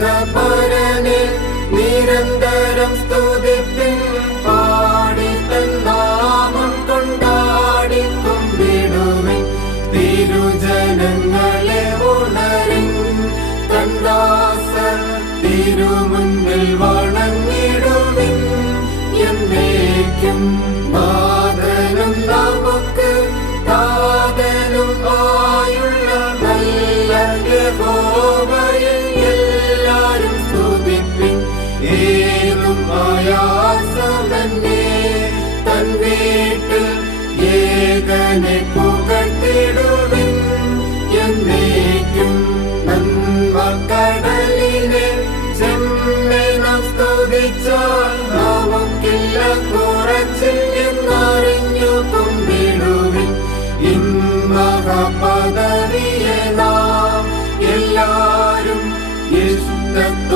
സർവപരനെ നിരന്തരം സ്തുതിപ്പിൻ. പാടി തന്നാമം കൊണ്ടാടി കുമ്പിടുവിൻ. തിരുജനങ്ങളെ ഉണരിൻ. കന്ദാസൻ തിരുമുൻപിൽ വണങ്ങിടുവിൻ. എന്നേക്കും നാഥനും നമുക്ക് താതനും ആയുള്ള നല്ല യഹോവയെ എല്ലാരും സ്തുതിപ്പിൻ. ഏതും ആയാസമന്യേ തൻ വീട്ടിൽ ഏകനെ പുകഴ്ത്തിടുവിൻ. എന്നേക്കും നന്മക്കടലിനെ ചെമ്മേ നാം സ്തുതിച്ചാൽ നമുക്കില്ല കുറച്ചിൽ എന്നറിഞ്ഞു കുമ്പിടുവിൻ. ഇമ്മഹപദവിയെ നാം എല്ലാരും ഇഷ്ടത്തോടാചരിക്കാം.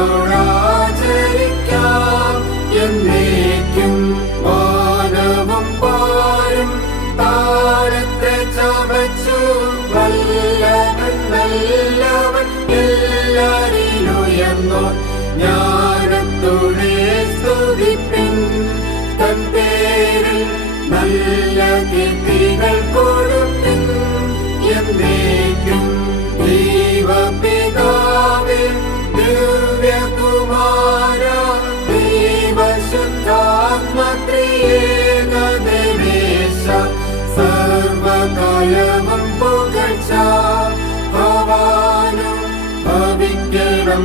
എന്നേക്കും വാനവും പാരും താരത്തെ ചമച്ചു. വല്ലവൻ നല്ലവൻ എല്ലാരിലുയർന്നോൻ. ജ്ഞാനത്തോടെ സ്തുതിപ്പിൻ. തൻ പേരിൽ നല്ല കീർത്തികൾ കൊടുപ്പിൻ. എന്നേക്കും ദൈവപിതാവേ ദിവ്യകുമാര ദൈവശുദ്ധാത്മത്രിയേക ദേവേശ സർവകാലവും പുകഴ്ച ഭവാനും ഭവിക്കണം.